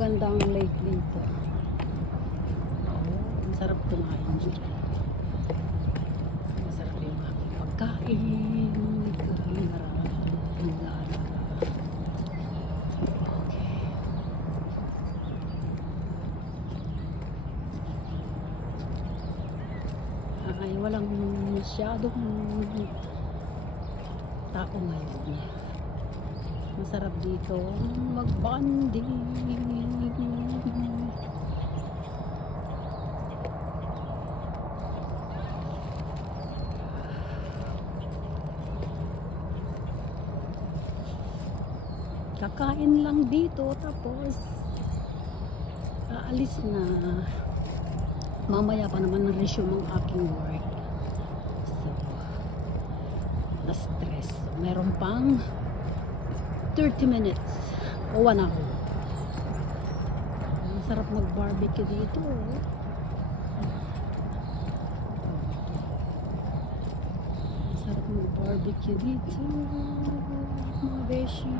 magandang lake dito. Ang sarap kumain dito. Masarap yung aking pagkain. Ay walang masyadong tao ngayon. Masarap dito mag-bonding. Kakain lang dito tapos aalis na. Mamaya pa naman na-resume ang aking work. So, na-stress. So, meron pang 30 minutes o 1 hour. Ang sarap mag-barbecue dito. Ang sarap mag-barbecue dito. Mga beshi.